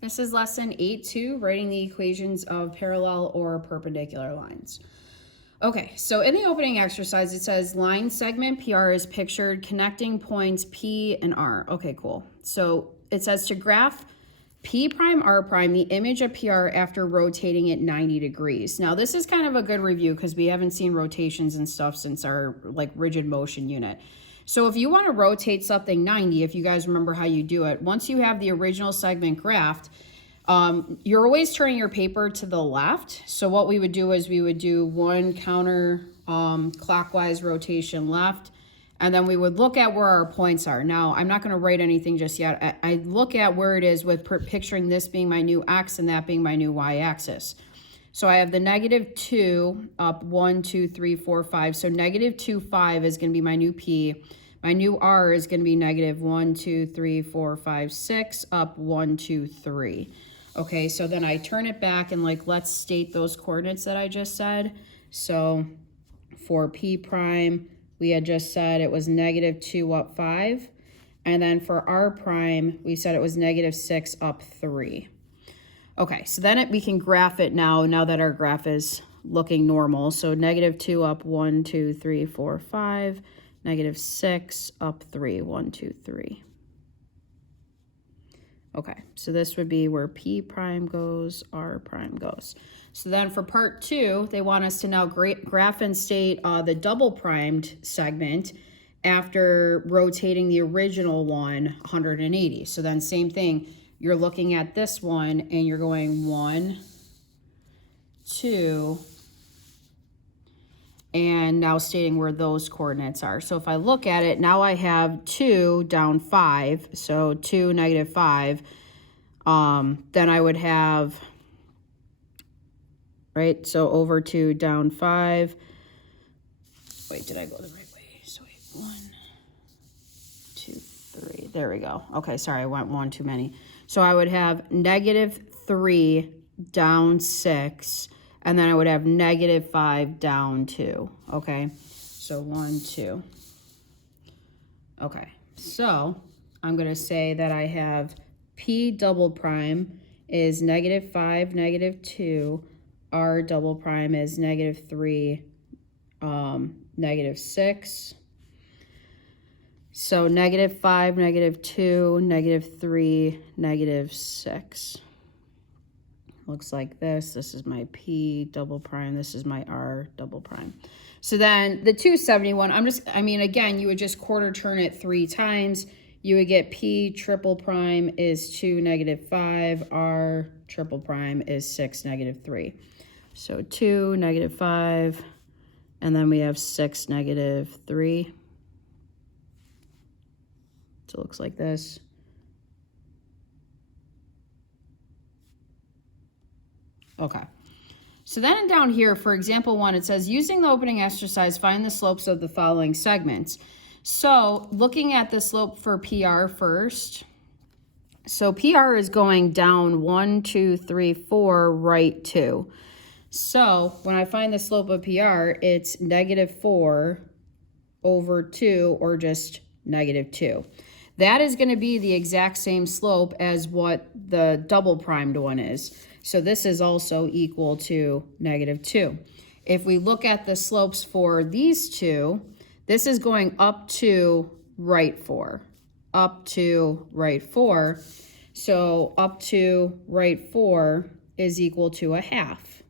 This is lesson 8-2, writing the equations of parallel or perpendicular lines. Okay, so in the opening exercise, it says line segment PR is pictured connecting points P and R. Okay, cool. So it says to graph P prime, R prime, the image of PR after rotating it 90 degrees. Now, this is kind of a good review because we haven't seen rotations and stuff since our rigid motion unit. So if you want to rotate something 90, if you guys remember how you do it, once you have the original segment graphed, you're always turning your paper to the left. So what we would do is we would do one counter clockwise rotation left, and then we would look at where our points are. Now, I'm not going to write anything just yet. I look at where it is with picturing this being my new X and that being my new Y axis. So I have the -2 up 1, 2, 3, 4, 5. So -2, 5 is going to be my new P. My new R is going to be -1, 2, 3, 4, 5, 6 up 1, 2, 3. Okay, so then I turn it back and let's state those coordinates that I just said. So for P prime, we had just said it was -2 up 5. And then for R prime, we said it was -6 up 3. Okay, so then we can graph it now that our graph is looking normal. So -2 up 1, 2, 3, 4, 5, -6 up 3, 1, 2, 3. Okay, so this would be where P prime goes, R prime goes. So then for part 2, they want us to now graph and state the double primed segment after rotating the original one 180. So then same thing, you're looking at this one and you're going 1, 2, and now stating where those coordinates are. So if I look at it, now I have 2 down 5, so 2, -5. Then I would have, right, so over 2 down 5. Wait, did I go the right way? So wait, 1, 2, 3, there we go. Okay, sorry, I went 1 too many. So I would have -3 down 6, and then I would have -5 down 2, okay? So 1, 2. Okay, so I'm going to say that I have P double prime is -5, -2. R double prime is -3, -6. So -5, -2, -3, -6. Looks like this. This is my P double prime. This is my R double prime. So then the 271, again, you would just quarter turn it 3 times. You would get P triple prime is 2, -5. R triple prime is 6, -3. So 2, -5, and then we have 6, -3. So it looks like this. Okay. So then down here, for example 1, it says, using the opening exercise, find the slopes of the following segments. So looking at the slope for PR first. So PR is going down 1, 2, 3, 4, right 2. So when I find the slope of PR, it's -4 over 2, or just -2. That is going to be the exact same slope as what the double primed one is. So this is also equal to -2. If we look at the slopes for these two, this is going up to right 4. Up to right 4. So up to right 4 is equal to a half.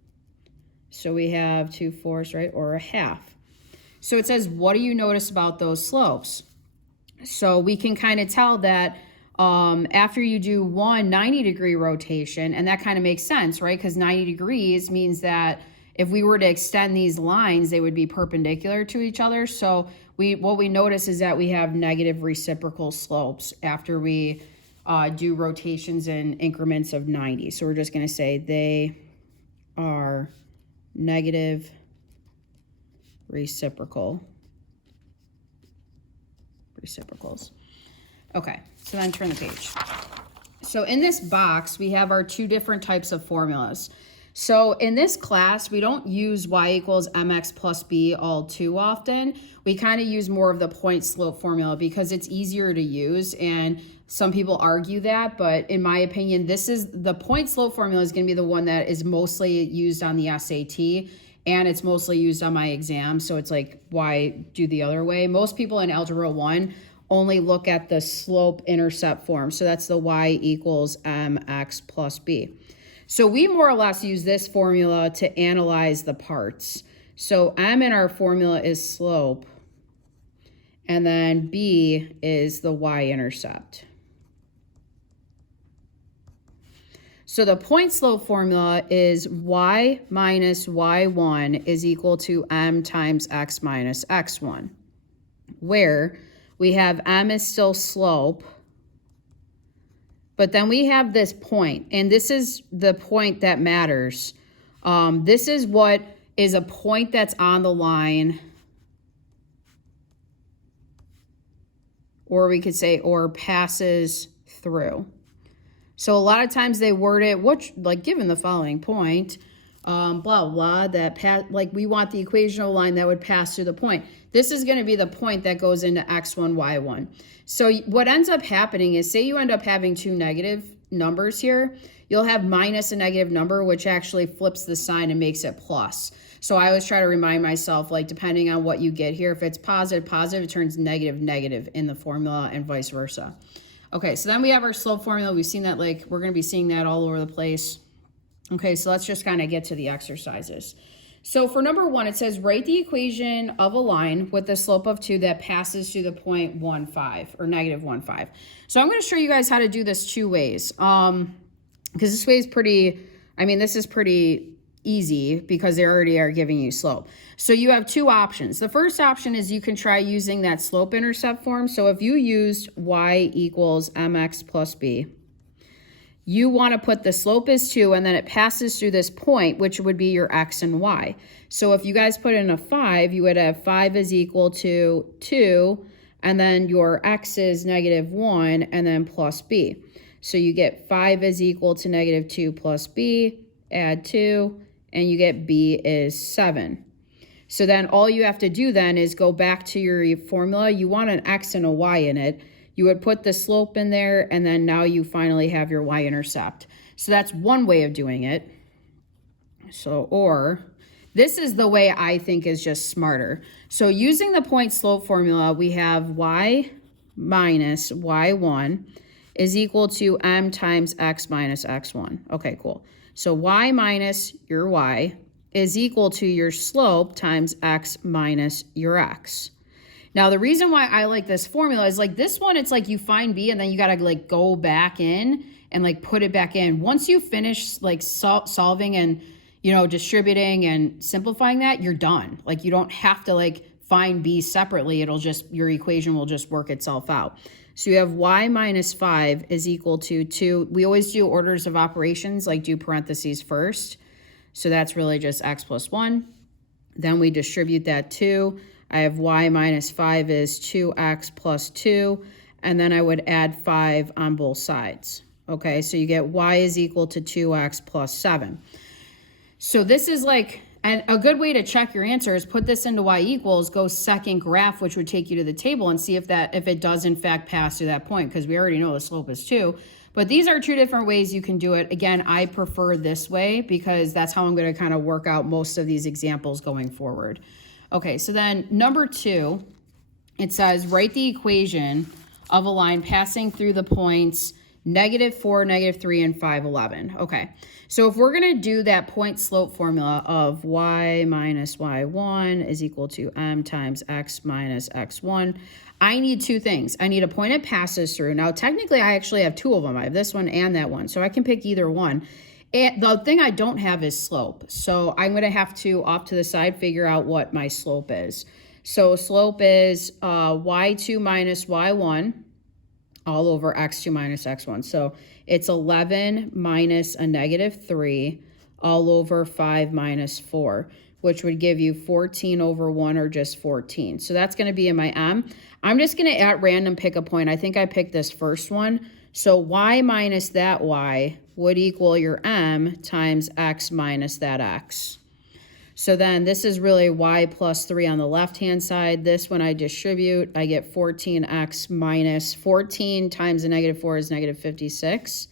So we have 2/4, right, or a half. So it says, what do you notice about those slopes? So we can kind of tell that after you do one 90-degree rotation, and that kind of makes sense, right? Because 90 degrees means that if we were to extend these lines, they would be perpendicular to each other. So what we notice is that we have negative reciprocal slopes after we do rotations in increments of 90. So we're just going to say they are negative reciprocals. Okay, so then turn the page. So in this box, we have our 2 different types of formulas. So in this class, we don't use y equals mx plus b all too often. We kind of use more of the point slope formula because it's easier to use, and some people argue that, but in my opinion, this is the point slope formula is going to be the one that is mostly used on the SAT, and it's mostly used on my exam. So it's like, why do the other way? Most people in Algebra 1 only look at the slope intercept form. So that's the y equals mx plus b. So we more or less use this formula to analyze the parts. So m in our formula is slope, and then b is the y-intercept. So the point slope formula is y minus y1 is equal to m times x minus x1, where we have m is still slope, but then we have this point, and this is the point that matters. This is what is a point that's on the line, or we could say, or passes through. So a lot of times they word it, like given the following point, blah, blah, like we want the equational line that would pass through the point. This is going to be the point that goes into x1, y1. So what ends up happening is, say you end up having two negative numbers here, you'll have minus a negative number, which actually flips the sign and makes it plus. So I always try to remind myself, like, depending on what you get here, if it's positive, positive, it turns negative, negative in the formula, and vice versa. Okay, so then we have our slope formula. We've seen that, like, we're going to be seeing that all over the place. Okay, so let's just kind of get to the exercises. So for number 1, it says, write the equation of a line with the slope of 2 that passes through the point 1, 5, or negative 1, 5. So I'm going to show you guys how to do this 2 ways. Because this way is pretty, this is pretty easy because they already are giving you slope. So you have 2 options. The first option is you can try using that slope intercept form. So if you used y equals mx plus b, you want to put the slope is 2, and then it passes through this point, which would be your x and y. So if you guys put in a 5, you would have 5 is equal to 2, and then your x is negative 1, and then plus b. So you get 5 is equal to negative 2 plus b, add 2, and you get b is 7. So then all you have to do then is go back to your formula. You want an x and a y in it. You would put the slope in there, and then now you finally have your y-intercept. So that's one way of doing it. So, or this is the way I think is just smarter. So using the point slope formula, we have y minus y1 is equal to m times x minus x1. Okay, cool. So y minus your y is equal to your slope times x minus your x. Now, the reason why I like this formula is, like, this one, it's like you find b and then you got to, like, go back in and, like, put it back in. Once you finish, like, solving and, you know, distributing and simplifying that, you're done. Like, you don't have to, like, find b separately. It'll just, your equation will just work itself out. So you have y minus 5 is equal to 2. We always do orders of operations, like do parentheses first. So that's really just x plus 1. Then we distribute that 2. I have y minus 5 is 2x plus 2, and then I would add 5 on both sides. Okay, so you get y is equal to 2x plus 7. So this is like, and a good way to check your answer is put this into y equals, go second graph, which would take you to the table, and see if it does in fact pass through that point, because we already know the slope is 2. But these are 2 different ways you can do it. Again, I prefer this way because that's how I'm going to kind of work out most of these examples going forward. Okay, so then number 2, it says write the equation of a line passing through the points -4, -3, and 5, 11. Okay, so if we're going to do that point slope formula of y minus y1 is equal to m times x minus x1, I need 2 things. I need a point it passes through. Now, technically, I actually have 2 of them. I have this one and that one, so I can pick either one. And the thing I don't have is slope. So I'm going to have to, off to the side, figure out what my slope is. So slope is y2 minus y1 all over x2 minus x1. So it's 11 minus a -3 all over 5 minus 4, which would give you 14 over 1, or just 14. So that's going to be in my m. I'm just going to at random pick a point. I think I picked this first one. So y minus that y would equal your m times x minus that x. So then this is really y plus 3 on the left-hand side. This, when I distribute, I get 14x minus 14 times a negative 4 is negative 56.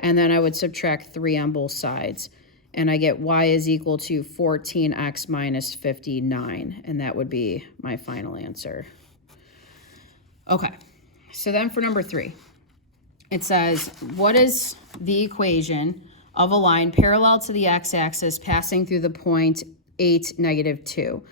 And then I would subtract 3 on both sides. And I get y is equal to 14x minus 59. And that would be my final answer. Okay, so then for number 3, it says, what is the equation of a line parallel to the x-axis passing through the point 8, negative 2?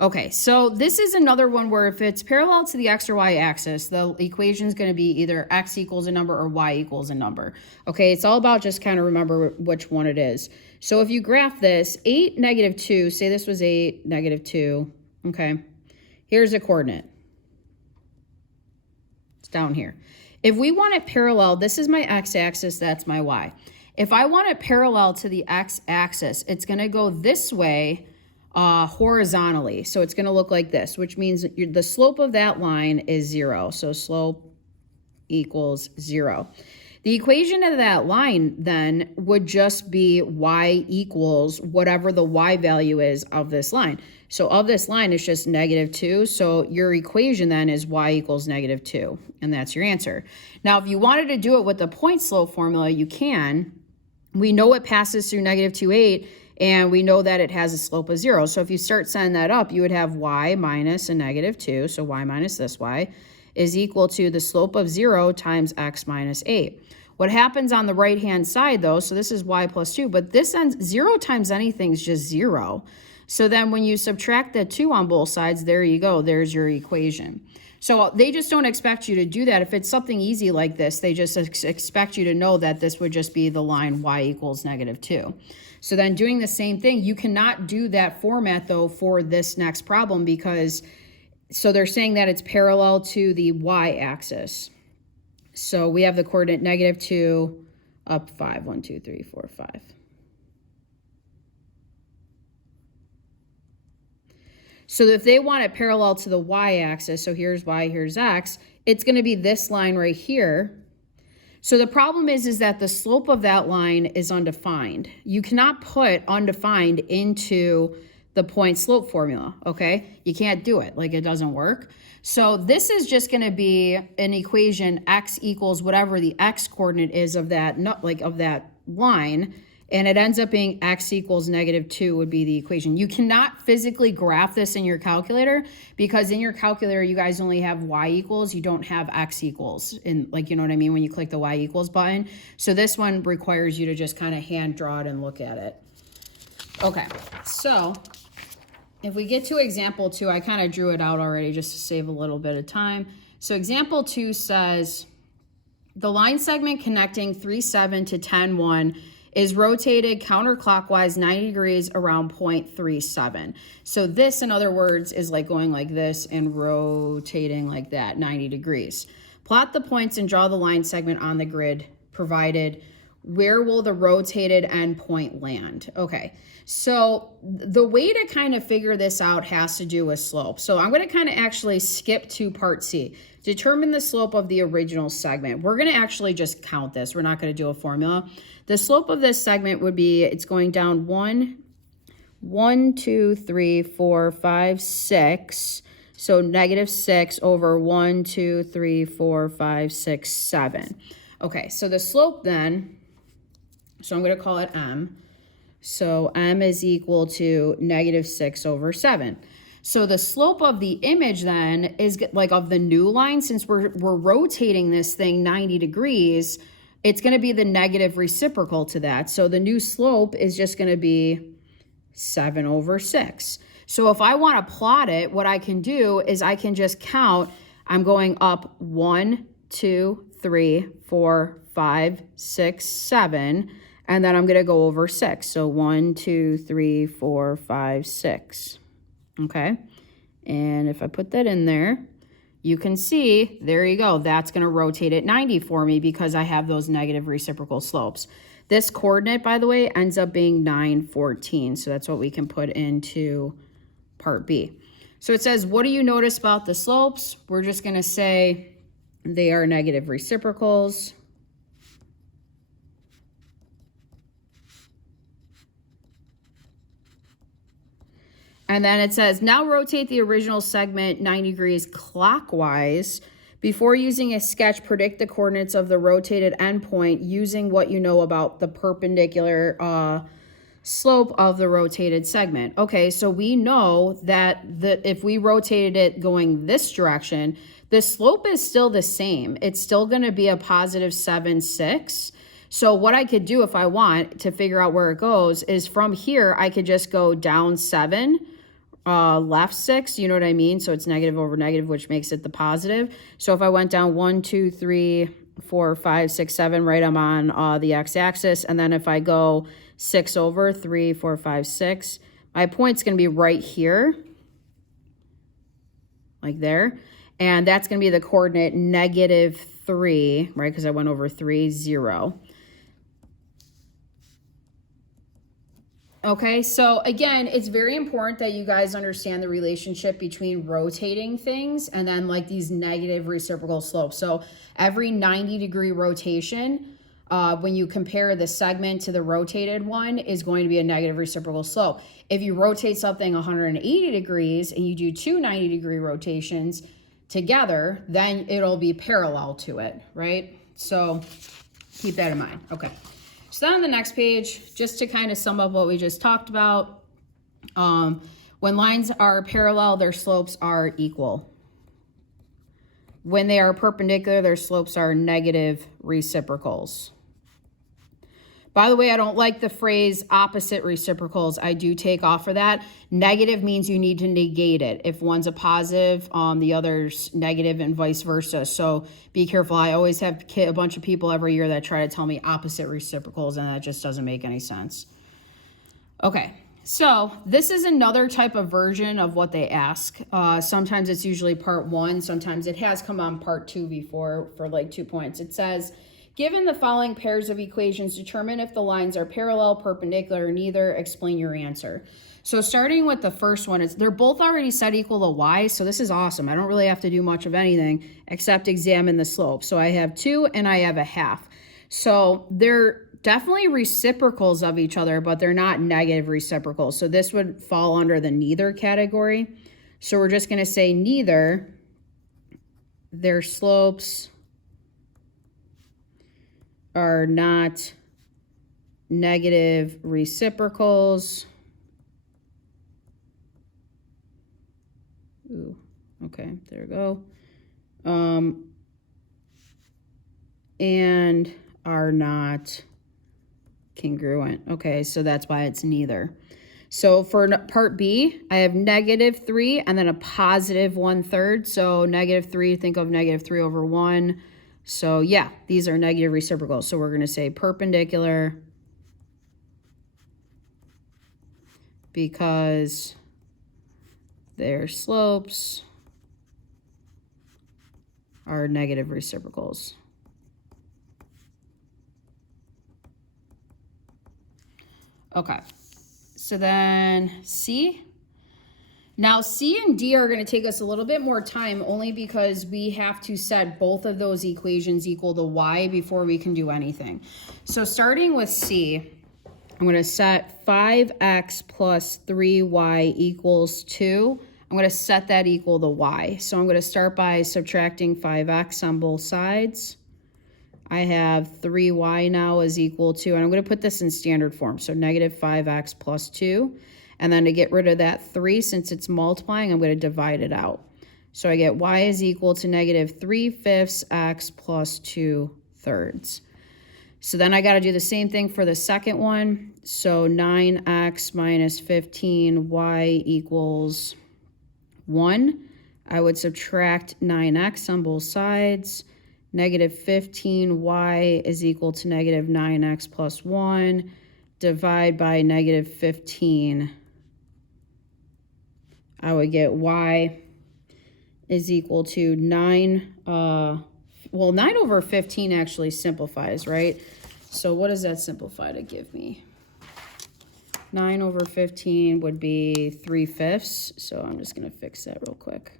Okay, so this is another one where if it's parallel to the x or y axis, the equation is going to be either x equals a number or y equals a number. Okay, it's all about just kind of remember which one it is. So if you graph this, 8, negative 2, say this was 8, negative 2, okay, here's a coordinate. It's down here. If we want it parallel, this is my x-axis, that's my y. If I want it parallel to the x-axis, it's going to go this way horizontally. So it's going to look like this, which means the slope of that line is 0. So slope equals 0. The equation of that line then would just be y equals whatever the y value is of this line. So of this line, it's just negative 2. So your equation then is y equals negative 2. And that's your answer. Now, if you wanted to do it with the point slope formula, you can. We know it passes through negative 2, 8. And we know that it has a slope of 0. So if you start setting that up, you would have y minus a negative 2, so y minus this y, is equal to the slope of 0 times x minus 8. What happens on the right-hand side, though, so this is y plus 2, but this ends 0 times anything is just 0. So then when you subtract the 2 on both sides, there you go, there's your equation. So they just don't expect you to do that. If it's something easy like this, they just expect you to know that this would just be the line y equals negative 2. So then doing the same thing, you cannot do that format though for this next problem because, so they're saying that it's parallel to the y-axis. So we have the coordinate negative 2 up 5, 1, 2, 3, 4, 5. So if they want it parallel to the y-axis, so here's y, here's x, it's going to be this line right here. So the problem is that the slope of that line is undefined. You cannot put undefined into the point slope formula, okay? You can't do it, like it doesn't work. So this is just gonna be an equation x equals whatever the x coordinate is of that, of that line, and it ends up being x equals negative 2 would be the equation. You cannot physically graph this in your calculator because in your calculator, you guys only have y equals. You don't have x equals. In, like, you know what I mean, when you click the y equals button. So this one requires you to just kind of hand draw it and look at it. Okay, so if we get to example 2, I kind of drew it out already just to save a little bit of time. So example 2 says, the line segment connecting 3, 7 to 10, 1 is rotated counterclockwise 90 degrees around 0.37. So this, in other words, is like going like this and rotating like that, 90 degrees. Plot the points and draw the line segment on the grid provided. Where will the rotated endpoint land? Okay, so the way to kind of figure this out has to do with slope. So I'm going to kind of actually skip to part C. Determine the slope of the original segment. We're going to actually just count this. We're not going to do a formula. The slope of this segment would be, it's going down 1, 2, 3, 4, 5, 6. So negative 6 over 1, 2, 3, 4, 5, 6, 7. Okay, so the slope then, so I'm going to call it m. So m is equal to negative 6 over 7. So the slope of the image then is like of the new line, since we're rotating this thing 90 degrees, it's going to be the negative reciprocal to that. So the new slope is just going to be 7 over 6. So if I want to plot it, what I can do is I can just count. I'm going up 1, 2, 3, 4, 5, 6, 7, and then I'm going to go over 6. So 1, 2, 3, 4, 5, 6. Okay, and if I put that in there, you can see, there you go, that's going to rotate at 90 for me because I have those negative reciprocal slopes. This coordinate, by the way, ends up being 9, 14, so that's what we can put into part B. So it says, what do you notice about the slopes? We're just going to say they are negative reciprocals. And then it says, now rotate the original segment 90 degrees clockwise. Before using a sketch, predict the coordinates of the rotated endpoint using what you know about the perpendicular slope of the rotated segment. Okay, so we know that if we rotated it going this direction, the slope is still the same. It's still going to be a positive 7, 6. So what I could do if I want to figure out where it goes is from here, I could just go down 7, left 6, you know what I mean? So it's negative over negative, which makes it the positive. So if I went down 1, 2, 3, 4, 5, 6, 7, right, I'm on the x-axis. And then if I go 6 over 3, 4, 5, 6, my point's going to be right here, like there. And that's going to be the coordinate negative 3, right? Because I went over 3, 0. Okay, so again, it's very important that you guys understand the relationship between rotating things and then like these negative reciprocal slopes. So every 90-degree rotation, when you compare the segment to the rotated one, is going to be a negative reciprocal slope. If you rotate something 180 degrees and you do two 90-degree rotations together, then it'll be parallel to it, right? So keep that in mind. Okay. So then on the next page, just to kind of sum up what we just talked about, when lines are parallel, their slopes are equal. When they are perpendicular, their slopes are negative reciprocals. By the way, I don't like the phrase opposite reciprocals. I do take off for that. Negative means you need to negate it. If one's a positive, the other's negative and vice versa. So be careful. I always have a bunch of people every year that try to tell me opposite reciprocals, and that just doesn't make any sense. Okay, so this is another type of version of what they ask. Sometimes it's usually part 1. Sometimes it has come on part 2 before for like 2 points. It says, given the following pairs of equations, determine if the lines are parallel, perpendicular, or neither. Explain your answer. So starting with the first one, they're both already set equal to y, so this is awesome. I don't really have to do much of anything except examine the slope. So I have 2 and I have a half. So they're definitely reciprocals of each other, but they're not negative reciprocals. So this would fall under the neither category. So we're just going to say neither, their slopes are not negative reciprocals. Ooh, okay, there we go. And are not congruent. Okay, so that's why it's neither. So for part B, I have negative 3 and then a positive 1/3. So negative 3, think of negative 3 over 1. So yeah, these are negative reciprocals. So we're going to say perpendicular because their slopes are negative reciprocals. Okay, so then C. Now C and D are going to take us a little bit more time only because we have to set both of those equations equal to y before we can do anything. So starting with C, I'm going to set 5x plus 3y equals 2. I'm going to set that equal to y. So I'm going to start by subtracting 5x on both sides. I have 3y now is equal to, and I'm going to put this in standard form, so negative 5x plus 2. And then to get rid of that 3, since it's multiplying, I'm going to divide it out. So I get y is equal to negative 3/5 x plus 2/3. So then I got to do the same thing for the second one. So 9x minus 15, y equals 1. I would subtract 9x on both sides. Negative 15y is equal to negative 9x plus 1. Divide by negative 15. I would get y is equal to 9. Well, 9 over 15 actually simplifies, right? So what does that simplify to give me? 9 over 15 would be 3/5. So I'm just going to fix that real quick.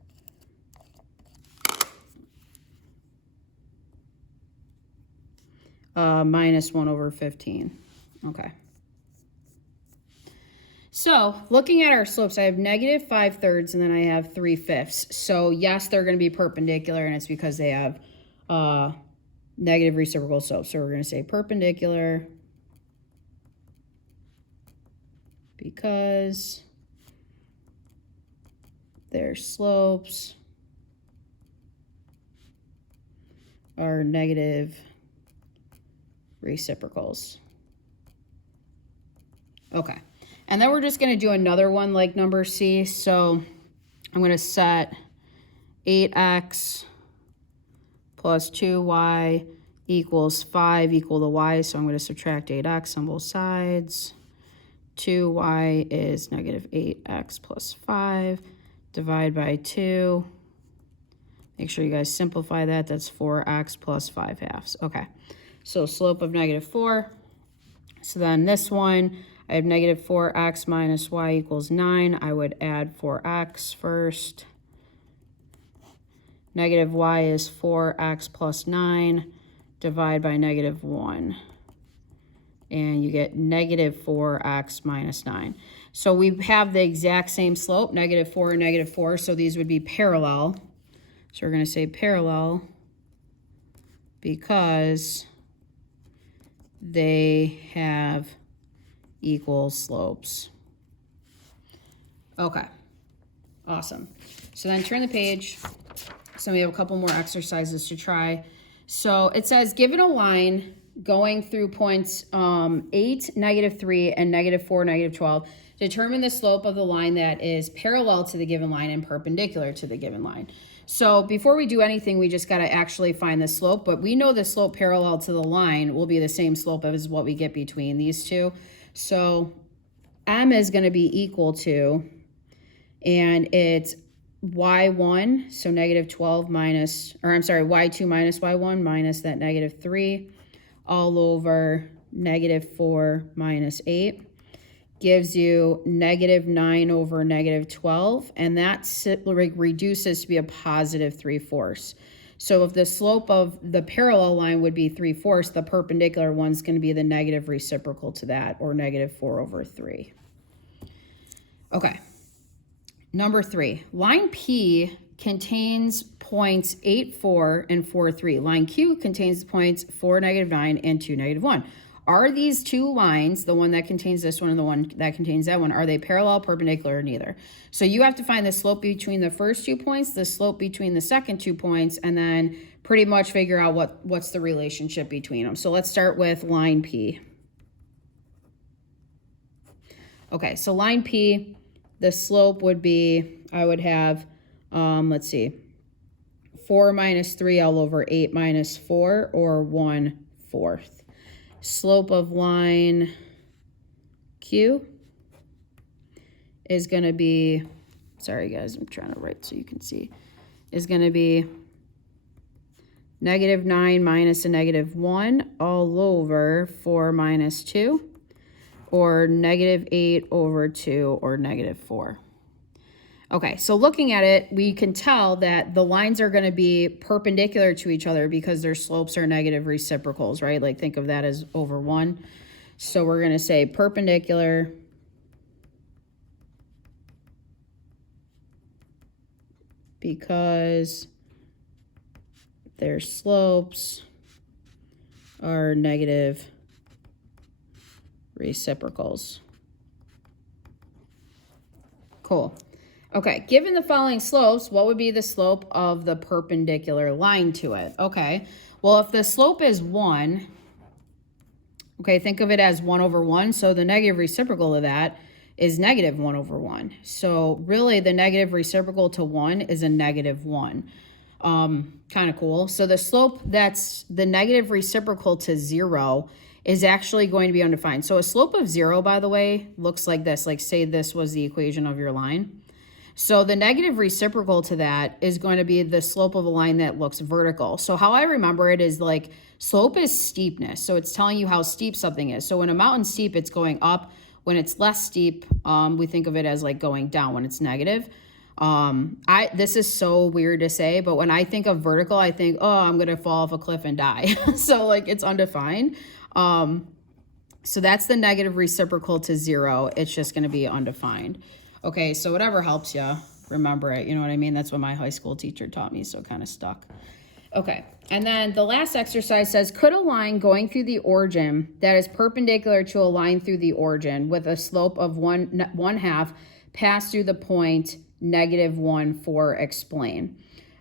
Minus 1 over 15. Okay. So looking at our slopes, I have negative 5/3 and then I have 3/5. So yes, they're going to be perpendicular, and it's because they have negative reciprocal slopes. So we're going to say perpendicular because their slopes are negative reciprocals. Okay. And then we're just going to do another one like number C. So I'm going to set 8x plus 2y equals 5 equal to y. So I'm going to subtract 8x on both sides. 2y is negative 8x plus 5. Divide by 2. Make sure you guys simplify that. That's 4x plus 5/2. Okay. So slope of negative 4. So then this one, I have negative 4x minus y equals 9. I would add 4x first. Negative y is 4x plus 9. Divide by negative 1. And you get negative 4x minus 9. So we have the exact same slope, negative 4 and negative 4. So these would be parallel. So we're going to say parallel because they have equal slopes. Okay, awesome. So then turn the page. So we have a couple more exercises to try. So it says, given a line going through points 8, negative 3, and negative 4, negative 12, determine the slope of the line that is parallel to the given line and perpendicular to the given line. So before we do anything, we just got to actually find the slope, but we know the slope parallel to the line will be the same slope as what we get between these two. So M is going to be equal to, and it's y1, so negative 12 minus, or I'm sorry, y2 minus y1 minus that negative 3 all over negative 4 minus 8 gives you negative 9 over negative 12, and that reduces to be a positive 3/4. So if the slope of the parallel line would be 3/4, the perpendicular one's going to be the negative reciprocal to that, or negative 4 over 3. Okay. Number 3, line P contains points 8, 4, and 4, 3. Line Q contains points 4, negative 9, and 2, negative 1. Are these two lines, the one that contains this one and the one that contains that one, are they parallel, perpendicular, or neither? So you have to find the slope between the first 2 points, the slope between the second 2 points, and then pretty much figure out what's the relationship between them. So let's start with line P. Okay, so line P, the slope would be, I would have, let's see, 4 minus 3 all over 8 minus 4, or 1/4. Slope of line Q is going to be, sorry guys, I'm trying to write so you can see, is going to be negative 9 minus a negative 1 all over 4 minus 2, or negative 8 over 2, or negative 4. Okay, so looking at it, we can tell that the lines are going to be perpendicular to each other because their slopes are negative reciprocals, right? Like think of that as over 1. So we're going to say perpendicular because their slopes are negative reciprocals. Cool. Okay, given the following slopes, what would be the slope of the perpendicular line to it? Okay, well, if the slope is 1, okay, think of it as 1 over 1. So the negative reciprocal of that is negative 1 over 1. So really the negative reciprocal to 1 is a negative 1. Kind of cool. So the slope that's the negative reciprocal to 0 is actually going to be undefined. So a slope of 0, by the way, looks like this. Like say this was the equation of your line. So the negative reciprocal to that is going to be the slope of a line that looks vertical. So how I remember it is like slope is steepness. So it's telling you how steep something is. So when a mountain's steep, it's going up. When it's less steep, we think of it as like going down when it's negative. This is so weird to say, but when I think of vertical, I think, oh, I'm going to fall off a cliff and die. So like it's undefined. So that's the negative reciprocal to 0. It's just going to be undefined. Okay, so whatever helps you remember it. You know what I mean? That's what my high school teacher taught me, so it kind of stuck. Okay, and then the last exercise says, could a line going through the origin that is perpendicular to a line through the origin with a slope of 1/2 pass through the point -1 for explain?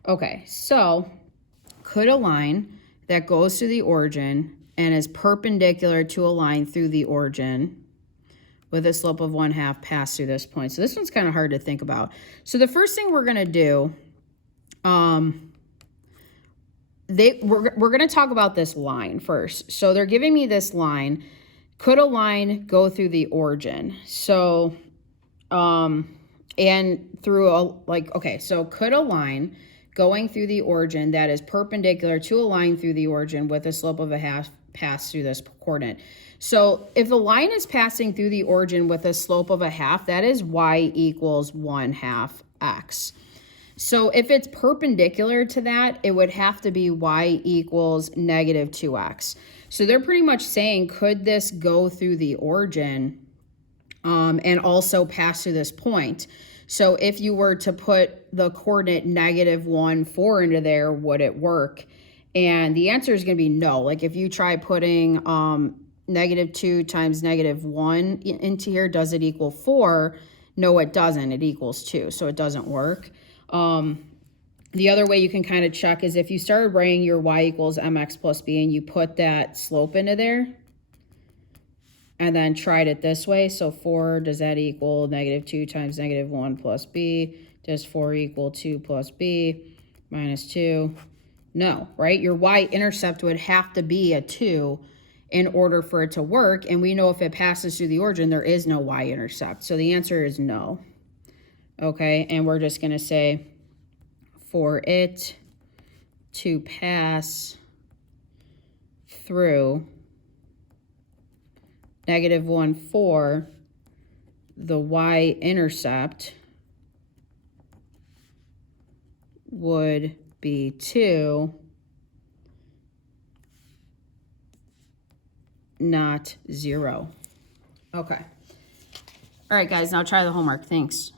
Okay, so could a line that goes through the origin and is perpendicular to a line through the origin with a slope of 1/2 pass through this point? So this one's kind of hard to think about. So the first thing we're going to do, we're going to talk about this line first. So they're giving me this line. Could a line go through the origin? So, and through a, okay, so could a line going through the origin that is perpendicular to a line through the origin with a slope of 1/2 pass through this coordinate? So if the line is passing through the origin with a slope of 1/2, that is y equals 1/2 x. So if it's perpendicular to that, it would have to be y equals -2x. So they're pretty much saying, could this go through the origin and also pass through this point? So if you were to put the coordinate -1, 4 into there, would it work? And the answer is going to be no. Like if you try putting -2 times -1 into here, does it equal 4? No, it doesn't. It equals 2, so it doesn't work. The other way you can kind of check is if you started writing your y equals mx plus b and you put that slope into there and then tried it this way. So 4, does that equal -2 times -1 plus b? Does 4 equal 2 plus b minus 2? No, right? Your y-intercept would have to be a 2 in order for it to work. And we know if it passes through the origin, there is no y-intercept. So the answer is no. Okay, and we're just going to say for it to pass through -1, 4, the y-intercept would be 2, not 0. Okay. All right, guys, now try the homework. Thanks.